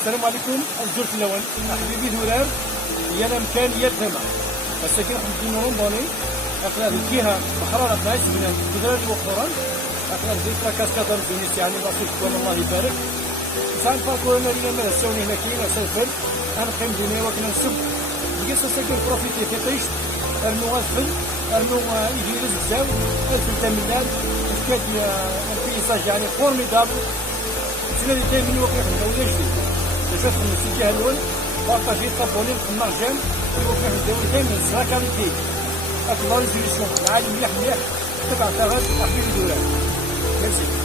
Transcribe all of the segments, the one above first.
السلام عليكم. الزور الاول حبيبي دولار هي انا مكان هي الثمن بس كاين واحد الدين روندوني اخر هذه الجهه بحراره نايس من الجدران واخرى اخر هذه كاسكادر زونيس يعني راسي كون الله يبارك سان فاكو انا اللي ما سوني هنا كاين سافر انا قيم دنيا وكنا نسب بقيت ساكن بروفيتي في طيش ارنو غاسفل ارنو يجيرز بزاف ارسل تمنات كاد البيساج يعني فورميدابل سنا اللي دايما وقف ولا جديد شوف من الاتجاه الاول بارطاجي طابوني المرجان وقف الدوري دايما الزرا كاليتي اكبر ريزوليسيون العالي مليح مليح تبع تاغات حبيبي دولار ميرسي.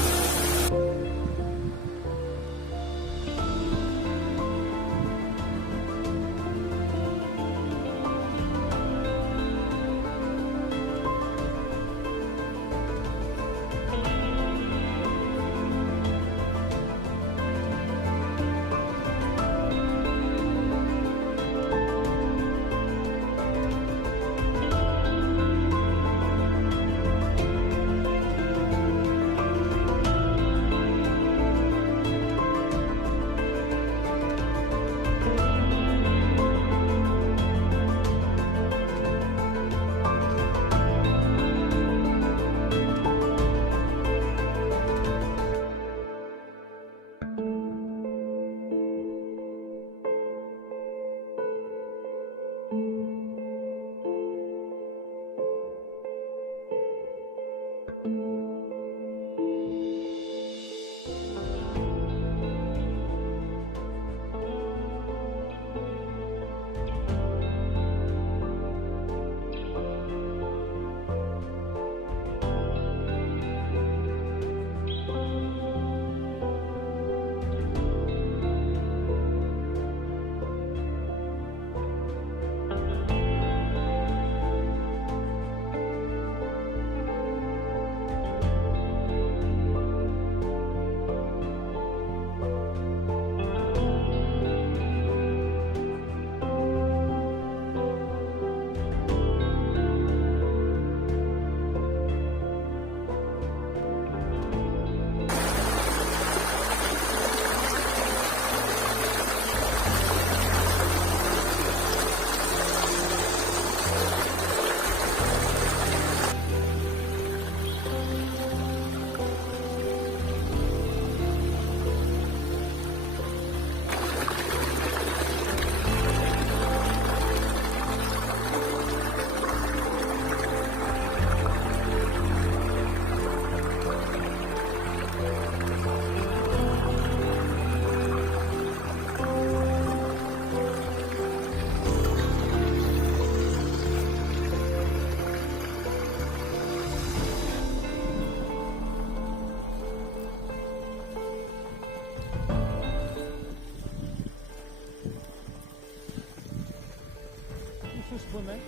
كمان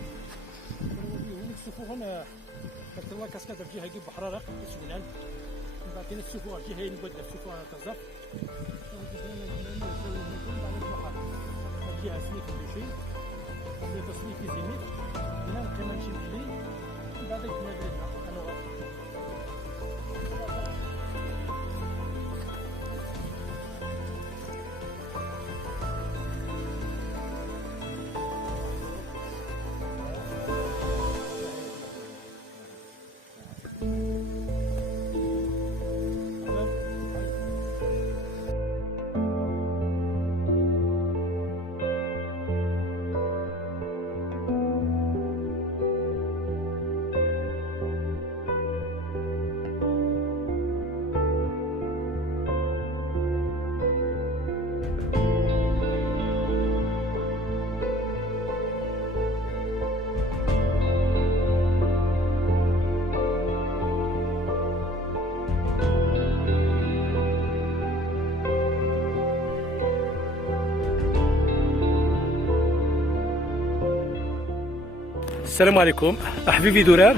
نشوفوا هنا كتوا كاسكادر جهه يجيب بحراره سجنان من بعد نشوفوا جهه نبدا نشوفوا على تزاف جهه سنيك بشي تصنيف زينيت هنا كمان شي بلي من بعد نبدا انا السلام عليكم حبيبي دولار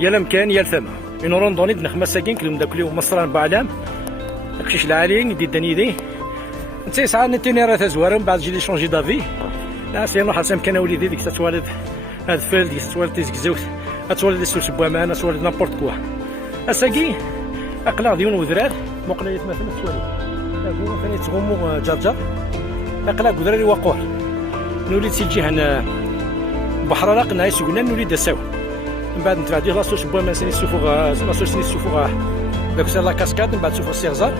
يا المكان يا الثمن من روندوني دنا 5 كيلو داكلي مصران بعلام داكشي العالي ندي دانيدي انت ساعه نتينيرات زواره من بعد جي لي شونجي دافي لا سي نروح حسام كان وليدي ديك تتوالد هاد فيل ديك تتوالد تيزكزوت تتوالد لي سوس بوامان تتوالد نابورت كوا اساكي اقلاع ديون وذرات مقلايات مثلا تتوالد هو ثاني تغمو جرجر اقلا قدراري وقور نولي تيجي هنا بحر راق نايس قلنا نولي دساو من بعد نتبعدي لاصوص بوا ما سني سوفوغ لاصوص سني سوفوغ داك سير لا كاسكاد من بعد سوفو السيغزار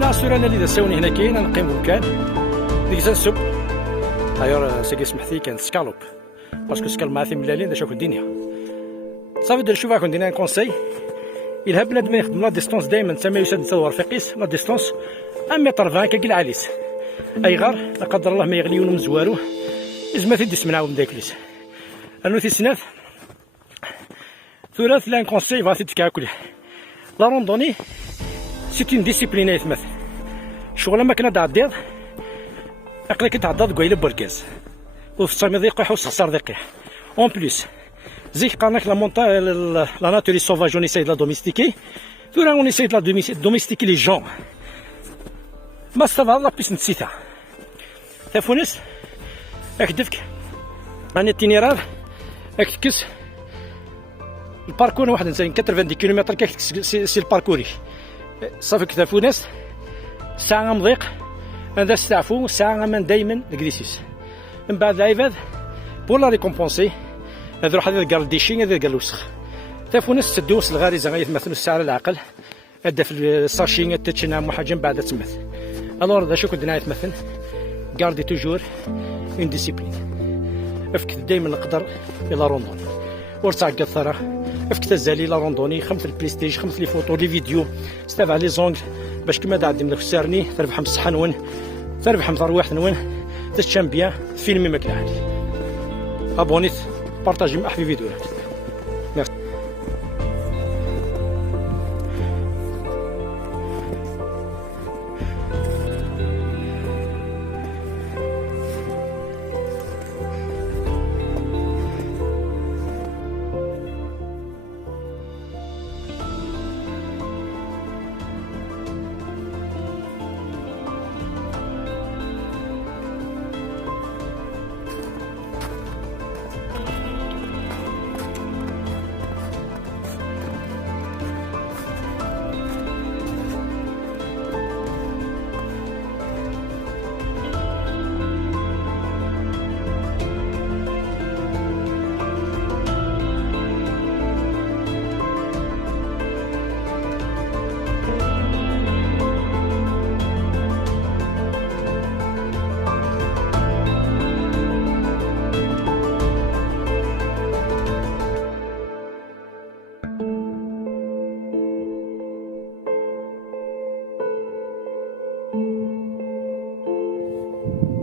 لا سور انا اللي دساوني هنا كاين نقيم بمكان ديك تنسب ايور ساكي سمحتي كان سكالوب باسكو سكال معاثي ملالين شوف الدنيا صافي دير شوف راكم دينا كونساي إلا بنادم يخدم لا ديستونس دائما تما يسد تصور في قيس لا ديستونس 1 متر 20 كاكيل عاليس اي غار لا قدر الله ما يغليون من زوارو لازم تدس من عاود داكليس انو تيسناف ثلاث لان كونساي فاسي تكاكل لا روندوني سي اون ديسيبلين يتمثل شغل ما كنا دعدير اقلك تعضد قويله بركاز وفي الصميم ضيق يحوس خسر ضيق اون بليس زي قالك لا مونتا لا ناتوري سوفاج اون ايساي لا دوميستيكي ثورا اون ايساي لا دوميستيكي لي جون ما استفاد لا بيس نسيتها تفونس اكدفك اني تينيرار اكتكس الباركور واحد نسين 90 كيلومتر كاكتكس سي الباركوري صافي كتافونس ساعه مضيق هذا استعفو ساعه من دايما الكريسيس من بعد العباد بولا ريكومبونسي هذا روح هذا قال ديشين هذا قال وسخ تافونس تدوس الغريزه غيتمثل الساعه العقل هذا في الساشين تتشنا محاجم بعد تمثل الور هذا شو كنت نتمثل غاردي توجور اون ديسيبلين افك دائما نقدر الى روندوني ورتاع قثره افك تزالي لا روندوني خمس البريستيج خمس لي فوتو لي فيديو استبع لي زونغ باش كما دعدي من الخسارني تربح بصحه نون تربح مضروح نون تشام بيان فيلمي ماكله عالي ابونيت بارطاجي مع فيديوهات.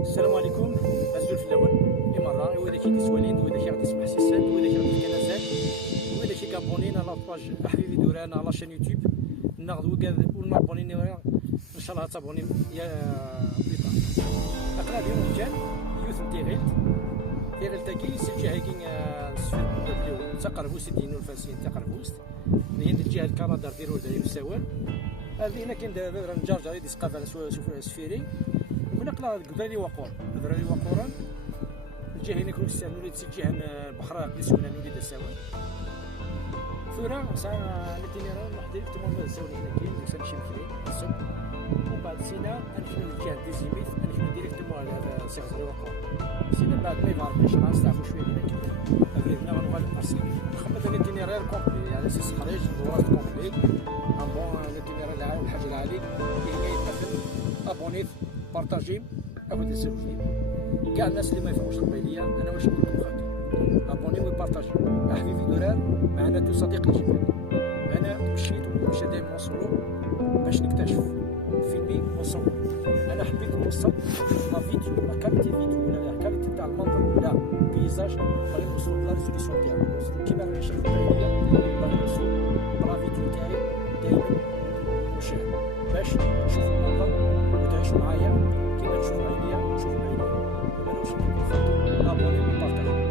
السلام عليكم الزول في الاول مرة هو داكي كيسوالين هو داكي غادي يسمع سيسان هو داكي غادي كنازال هو داكي كابونينا على باج حبيبي دورانا على شان يوتيوب ناخذ وكاد ونابونيني ان شاء الله تابوني يا بيطا اقرا اليوم كان يوث تيغيل تاكي سي الجهه كاين تقربوس دينو الفاسين تقربوس هي الجهه الكندا ديروا داير السوال هذه هنا كاين نجرجر يدي سقافه سفيري نقلا قدراري وقور قدراري وقورا الجهه هنا كل سنه نولي تجاه البحر قسونا نولي دساوى ثورا ساعه نتينيرا واحد ديريكتومون الزاويه هنا كاين ديك نمشي مكري السوق ومن بعد سينا نحنو الجهه ديزيميت نحنو ديريكتومون على هذا سي غزري وقور سينا بعد ما يبارك شي ناس تعرفوا شويه هنا كيف هنا غنغادي نرسل خمت نتينيرا كومبلي يعني سي خريج دورات كومبلي ان بون نتينيرا العالي الحاج العالي هنا يتمثل ابونيت بارطاجي او تسجلي كاع الناس اللي ما يفهموش القبيليه انا واش نقول لكم خاطر ابوني وبارطاجي حبيبي دولار معنا تو صديق الجبال انا مشيت ومشى دائما نوصلوا باش نكتشف فيلمي ونصور انا حبيت نوصل لا فيديو لا كاليتي فيديو ولا لا كاليتي تاع المنظر ولا بيزاج باغي نوصلوا لا ريزوليسيون تاعو كيما راني شايف القبيليه باغي نوصلوا لا فيديو تاعي دائما مشاهد باش نشوفوا المنظر وتعيشوا معايا كيما نشوف عينيا نشوف عينيا وما نوش نكون خاطر ابوني وبارطاجي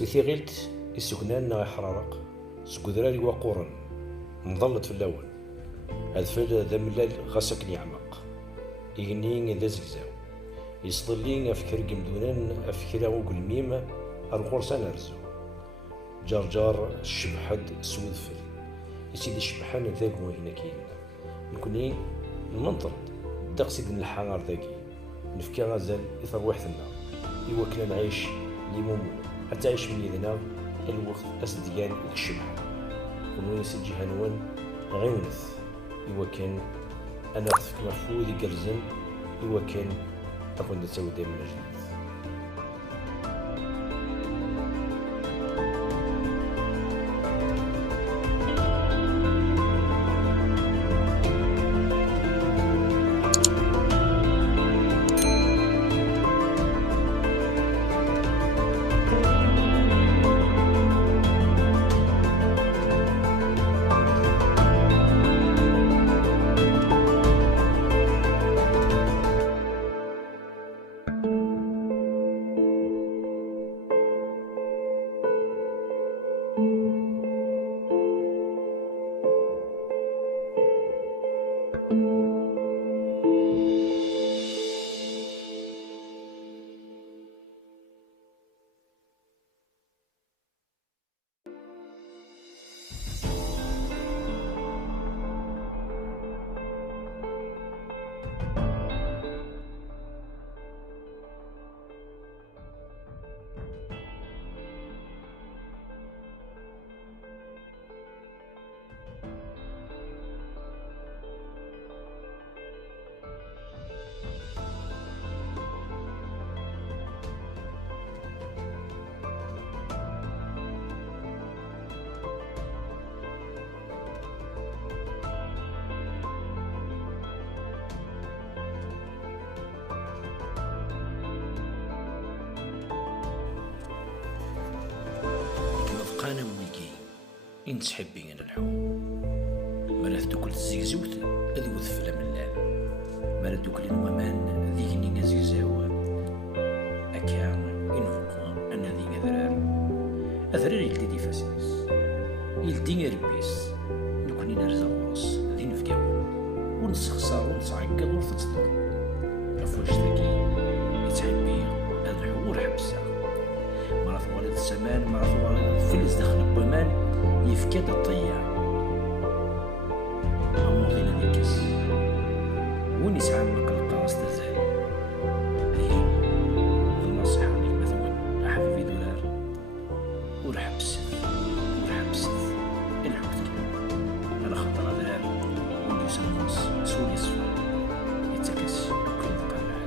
سي ثيغيلت السكنان يحرارق سكودراري وقورن مظلت في الأول هذا فل ذا ملال غاسك يعمق يغني ذا زكزاو يصدلين أفكر قمدونان أفكر وقل ميم الغرسان أرزو جار الشبحد سود فل يسيد الشبحان ذاك هنا كينا نكوني المنطرد دقسيد من الحار ذاكي نفكي غازال إثر وحدنا يوكلنا نعيش ليمومو حتى عيش من يدنا الوقت أسديان الشبح كونو يسجي هنوان عيونث يوكن أنا رفك مفهودي قرزن يوكن أكون نتسوي دايما جديد. أنا ويكي إن تحبين الحوم مرات دوكل تزيزوت أذوذ فلا ملال مرات دوكل الومان ذيكني زيزاوا أكان إنفقوا أنا ذي أذرار أذرار يلدي دي فاسيس يلدي ربيس نكوني نرزا غوص ذي نفقاو ونسخسر ونسعقل ونتصدر أفواج ذاكي يتحبين الحور حبسا مرات والد السمان مرات والد فلس داخل البمان يفكاد الطيار أموضينا ذيكس وين يسعى مقل القاص تزال هي النصيحة لك مثلا أحفي دولار ورحبسث الحوت على خطر ذلك وين يسموس سوري السفر يتكس كل قلعة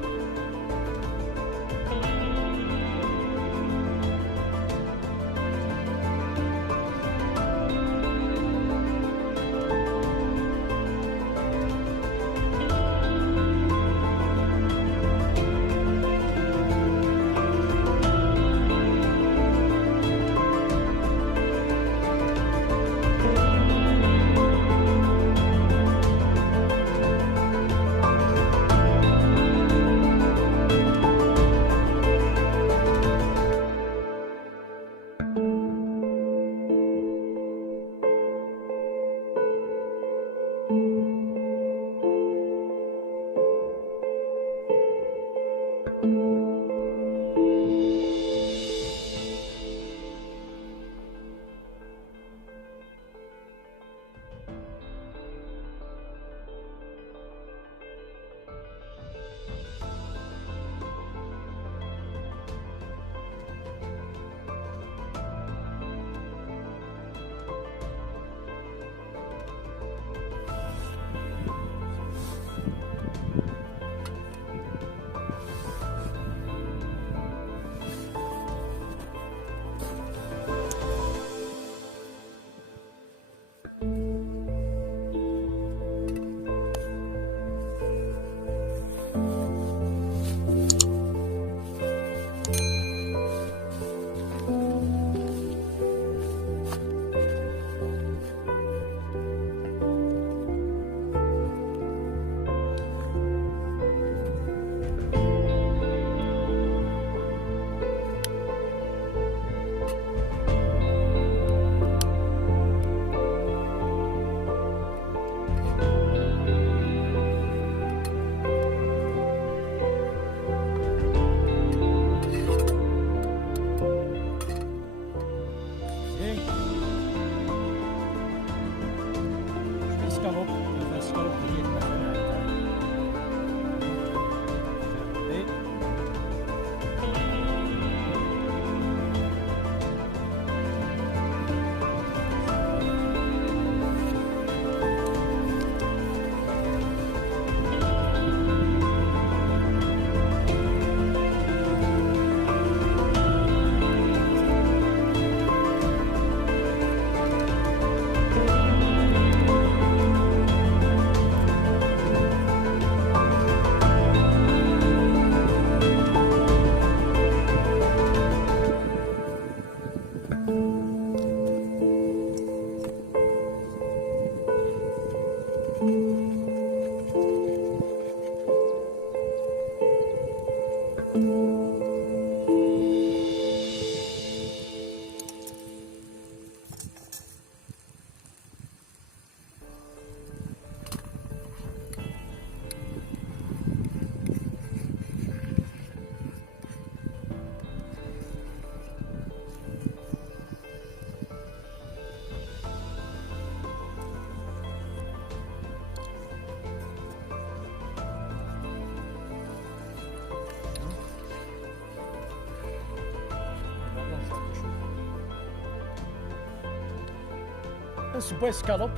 نسبوا سكالوب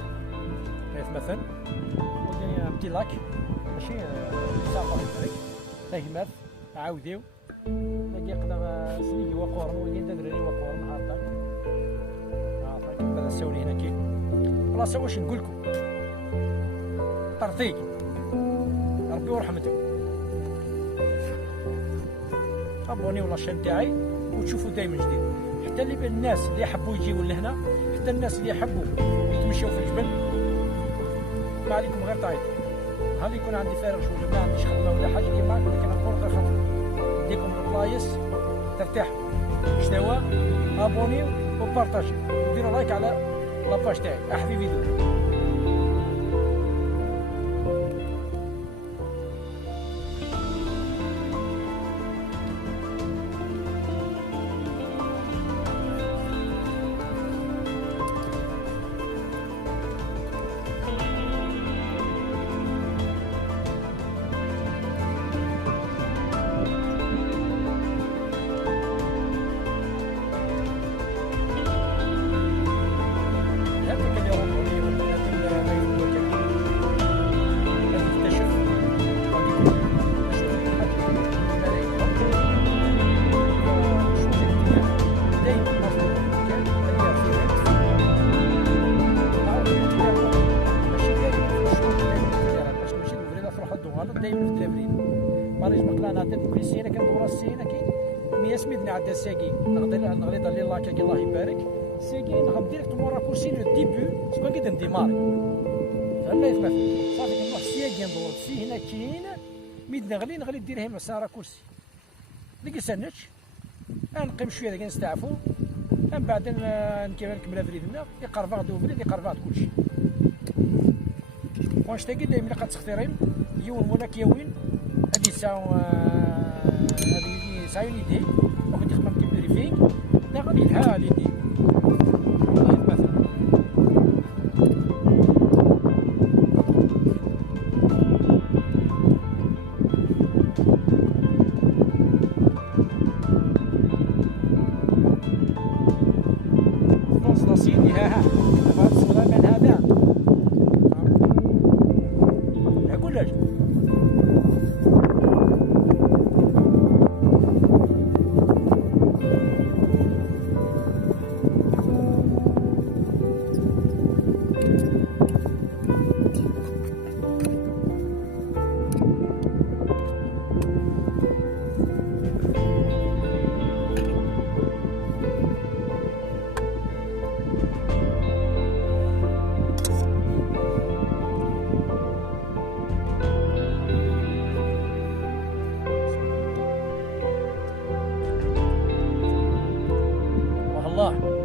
مثلا وديني بتي لاك ماشي صافا هكاك تاهمات عاوديو لاقي قدا سنيكي وقورن ولين دراري وقورن هارداك عافاك بدا نساولي هنا كي بلاصه واش نقول لكم طرطيق ربي ورحمته ابوني ولا الشان تاعي وتشوفوا دايما جديد حتى اللي الناس اللي يحبوا يجيو لهنا حتى الناس اللي يحبوا يتمشوا في الجبل ما عليكم غير تعيط هل يكون عندي فارغ شغل ما عنديش خدمه ولا حاجه كيما هكا ولكن نقول غير خاطر نديكم البلايص ترتاحوا اشتوا ابونيو وبارطاجيو وديروا لايك على لاباج تاعي احفي فيديو عدا ساقي نغلي دالي لاكا كي الله يبارك ساقي نغم ديريكت مورا كورسي لو ديبو سكون كي نديماري فهمنا يتمثل صافي كنروح سياقي ندور فيه هنا كاين ميد نغلي ديرها مع سارة كورسي ديك سنتش نقيم شويه داك نستعفو من بعد نكمل فريدنا يقرب غدو فريد يقرب غد كلشي واش تاكي دايما لقات تختارين يوم ولا كيوين هادي ساعه هادي ساعه يدي وكنت خدام كيف بريفينغ دا غادي لها ليدي مثلا نصيدي ها هذا الصوره من هذا اقول لك والله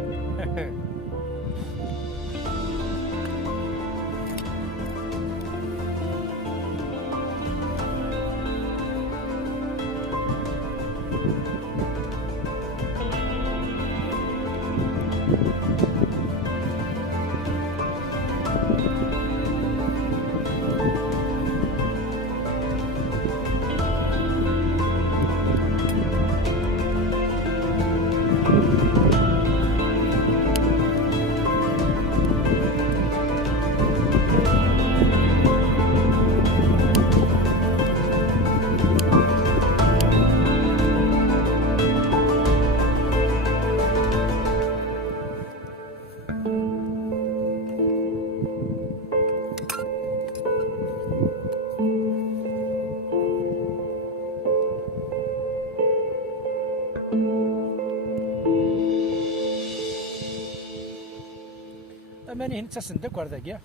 ماني هنا تسندك وردا كاع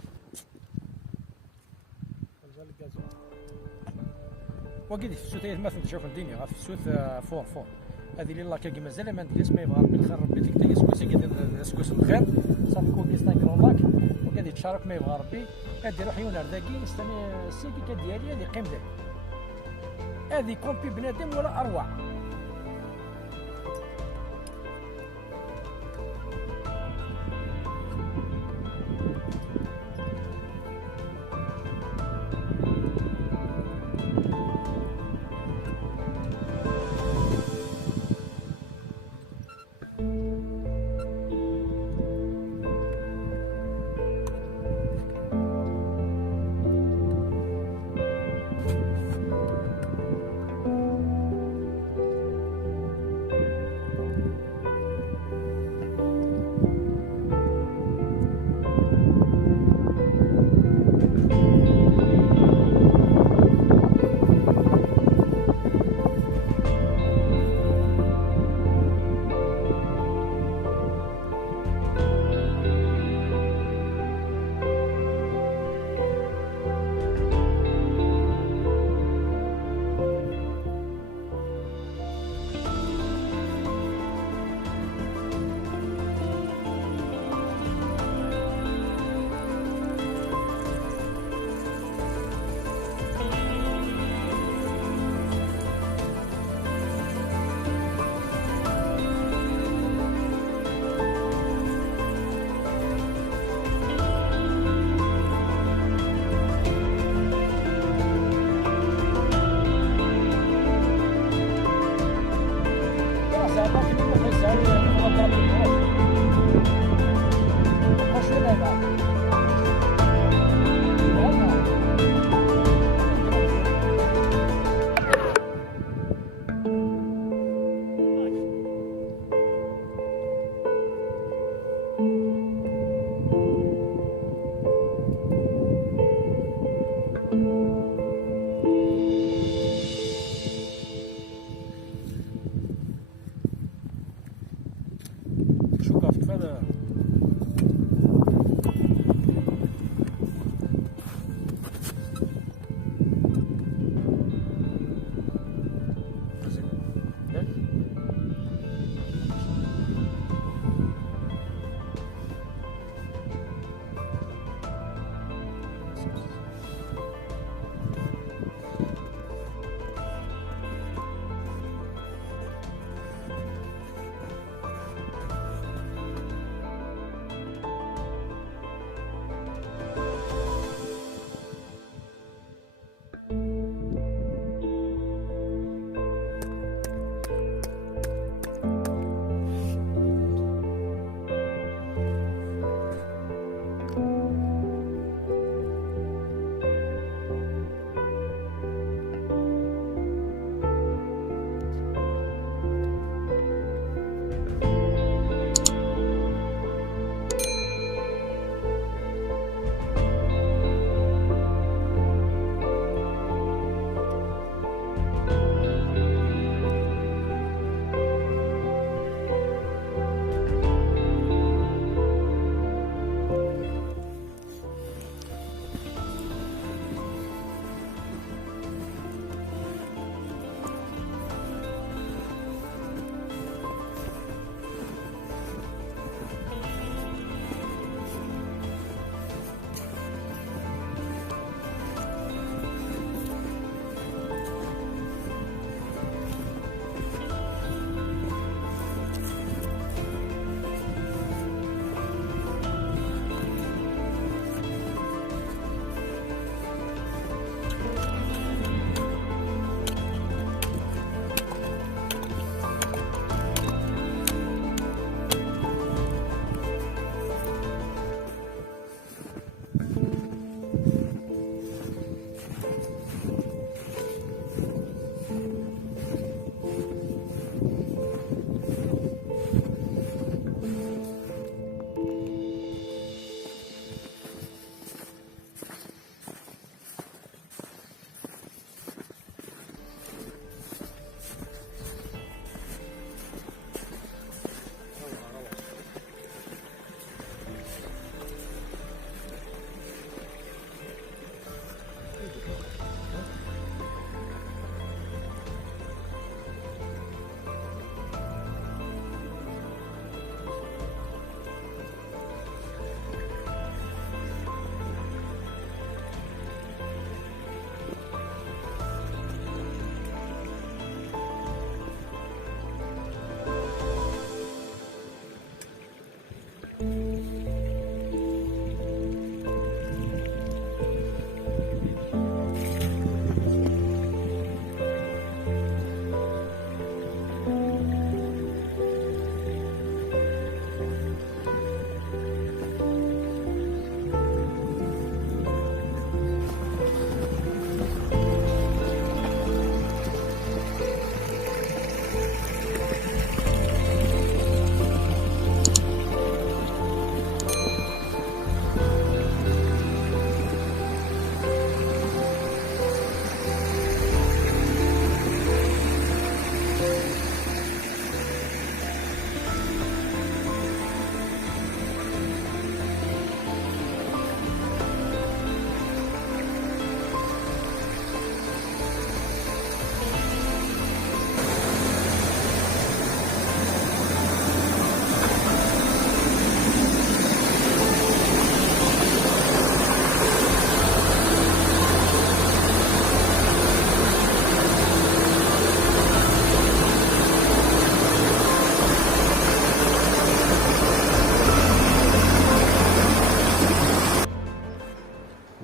وقيدي في السوث مثلا تشوف الدنيا في السوث فور هذه اللي الله كي مازال ما نديرش ما يبغى ربي الخير ربي ديك تيسكوس سكوس الخير صافي كون كيس نايكرون لاك وقاعد يتشارك ما يبغى ربي قاعد يروح يونر ذاكي نستنى السيكي ديالي هذه قيم ذاك هذه كومبي بنادم ولا اروع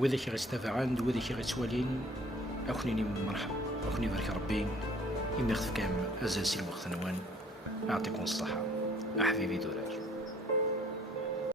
وإذا كي غيستافع عند وإذا كي غيتوالين أكونيني مرحبا، أكوني بارك ربي إما يخطف كامل أزاسي الوقت نوان. أعطيكم الصحة أحبيبي دولار.